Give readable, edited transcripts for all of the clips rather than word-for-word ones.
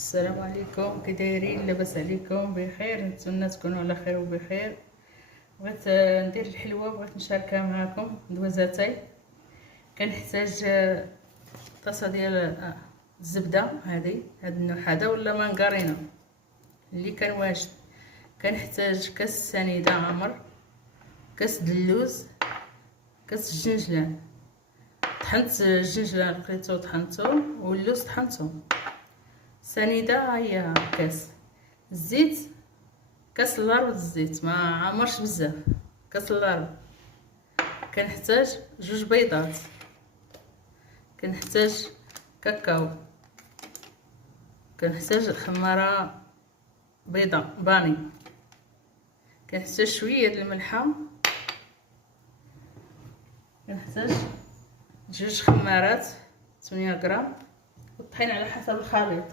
السلام عليكم، كي دايرين؟ لاباس عليكم؟ بخير؟ نتمنى تكونوا على خير وبخير. بغيت ندير الحلوه، بغيت نشاركها معكم دوازاتي. كنحتاج طاسه ديال الزبده، هاد النوع هذا ولا مانغارينا اللي كان واجد. كنحتاج كاس سنيده عامر، كاس دلوز، كاس الجنجلان. طحنت الجنجلان، لقيتو طحنتو، واللوز طحنتو. سنيده هي كاس الزيت، كاس اللارب الزيت ما عمرش بزاف، كاس اللارب. كنحتاج 2 بيضات، كنحتاج كاكاو، كنحتاج خماره بيضه باني، كنحتاج شويه د الملحه، كنحتاج 2 خمارات 8 غرام، والطحين على حسب الخليط.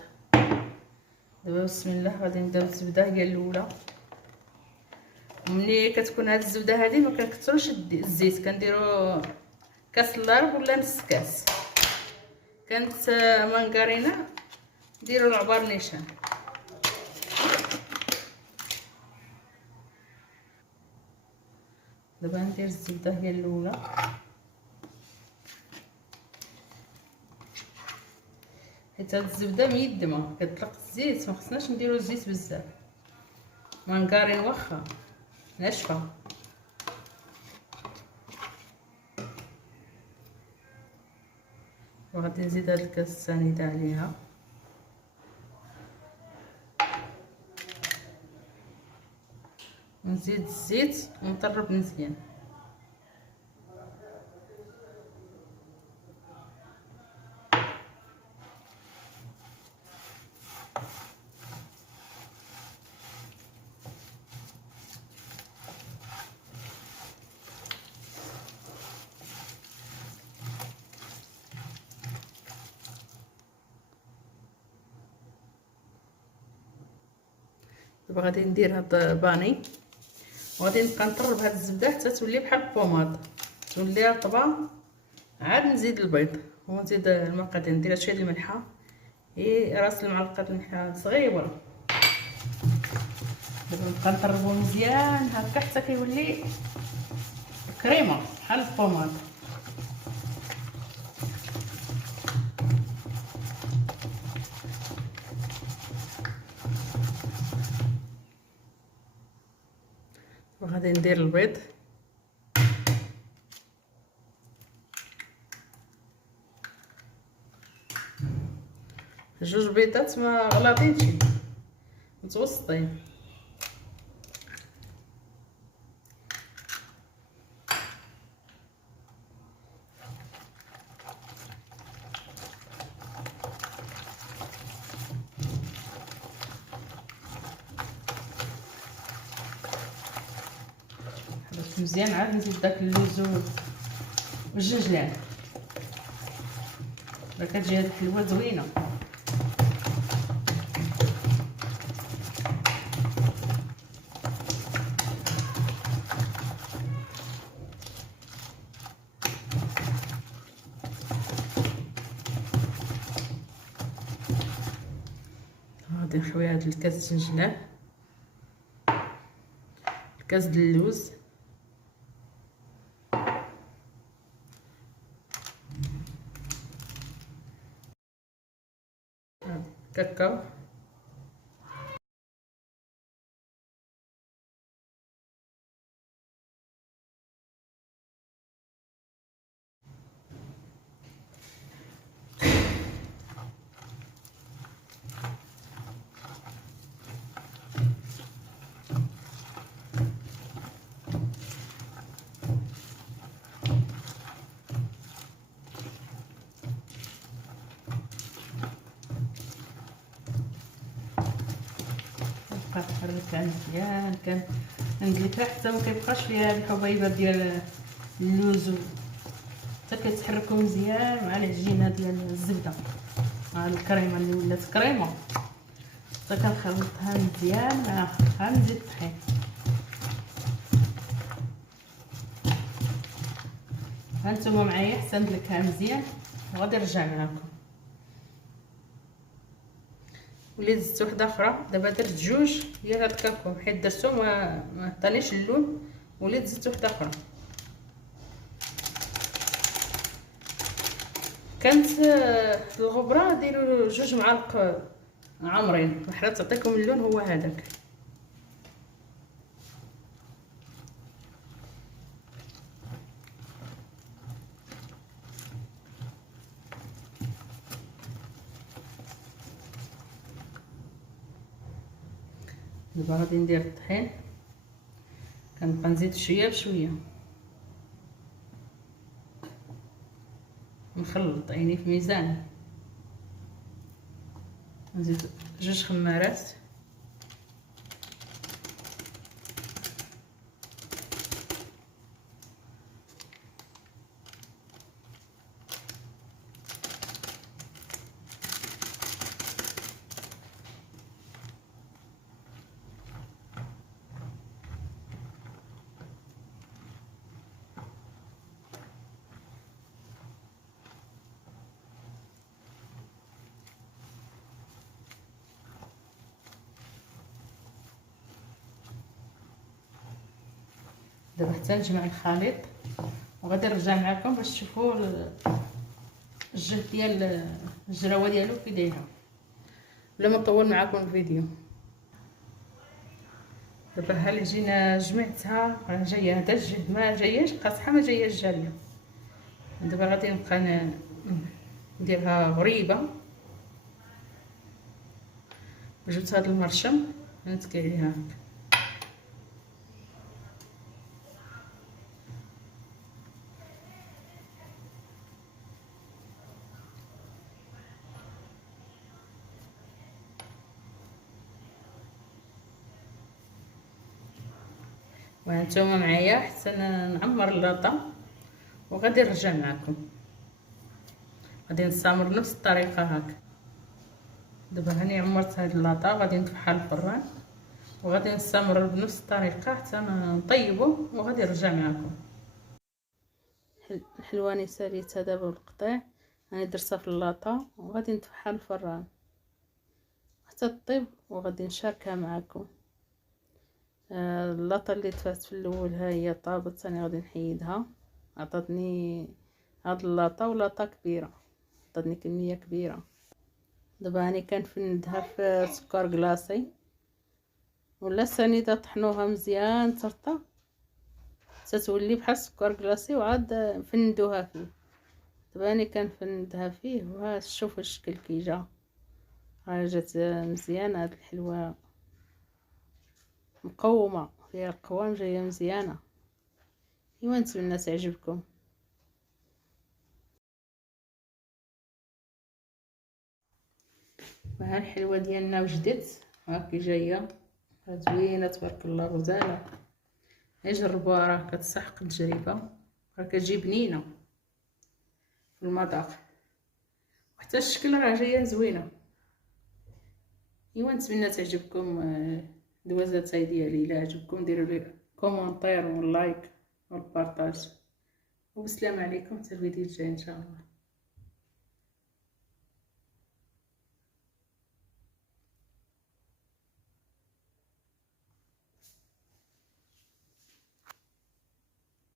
دابا بسم الله غادي نبداو الزبده هي الاولى. ملي كتكون هاد الزبده هادي ما كنكثروش الزيت، كنديرو كاس اللارب ولا نص كاس. كانت مانغارينا نديرو العبار نيشان. دابا ندير الزبده هي الاولى، حيت هاد الزبده ميدمه كتطلق الزيت، ما خصناش نديرو الزيت بزاف. مانغارين واخا ناشفه. وغادي نزيد هاد الكاس السنيده عليها، ونزيد الزيت ونطرب مزيان. دابا غادي ندير هاد باني، وغادي نبقى نطرب هاد الزبده حتى تولي بحال البوماط، تولي رطبه. عاد نزيد البيض ونزيد المقادير. ندير شويه د الملحه، راس المعلقه الملحه صغيره. دابا نبقى نطربو مزيان هكا حتى كيولي كريمه بحال البوماط. وغادي ندير البيض، جوج بيضات ما غلاطينش، متوسطين. حركت مزيان، عاد نزيد داك اللوز والجنجلان. راه كتجي هاد الحلوه زوينه. غادي نخوي هاد الكاس الجنجلان، الكاس د اللوز، كاكاو، نحركها مزيان. كندلكها حتى ما كيبقاش فيها هاد الحبيبات ديال اللوز، حتى كتحركو مزيان مع العجينه ديال الزبده. ها الكريمه اللي ولات كريمه، حتى كنخلطها مزيان معاها. نزيد الطحين، هانتوما معايا حتى ندلكها مزيان، وغادي نرجع معاكم. وليت زدت وحده اخرى. دابا درت جوج ديال هاد الكاكاو، حيت درتو ما عطانيش اللون، وليت زدت وحده اخرى. كانت الغبره ديروا 2 معالق عامرين، وحده تعطيكم اللون هو هذاك. دابا غادي ندير الطحين، كنبقى نزيد شويه بشويه، نخلط عيني في ميزان. نزيد 2 خمارات، دابا حتى نجمع الخليط، وغادي نرجع معكم باش تشوفوا الجهد ديال الجراوه ديالو كي دايره، بلا ما نطول معكم الفيديو. دابا ها اللي جينا جمعتها، راه جايه هذا الجهد، ما جاياش قاصحه، ما جاياش جاريه. دابا غادي نبقى نديرها غريبه. جبت هذا المرشم نتكي عليها هكا، وهانتوما معايا حتى نعمر اللاطه، وغادي نرجع معكم. غادي نستمر نفس الطريقه هكا. دابا هاني عمرت هاد اللاطه، غادي نطفحها الفران، وغادي نستمر بنفس الطريقه حتى نطيبو، وغادي نرجع معكم. الحلواني ساليتها دابا بالقطيع، راني درتها في اللاطه، وغادي نطفحها الفران حتى تطيب، وغادي نشاركها معكم. اللاطه اللي طفات في الاول ها هي طابت، ثاني غادي نحيدها. عطاتني هاد اللاطه ولاطه كبيره، عطاتني كميه كبيره. دابا هاني كنفندها في سكر كلاصي، ولا السنيده طحنوها مزيان ترطى تتولي بحال السكر كلاصي، وعاد نفندوها فيه. دابا هاني كنفندها فيه، وها شوف الشكل كي جا، ها جات مزيانه. هاد الحلوه مقومه، فيها القوام، جايه مزيانه. ايوا نتمنى تعجبكم. ها الحلوه ديالنا وجدت، هاكي جايه زوينه تبارك الله، غزاله. جربوها، راه كتسحق التجربه، راه كتجي بنينه في المذاق، وحتى الشكل راه جايه زوينه. ايوا نتمنى تعجبكم دوازاتاي ديالي. الا عجبكم ديروا لي كومونتير ولايك والبارطاج، والسلام عليكم حتى الفيديو الجاي ان شاء الله.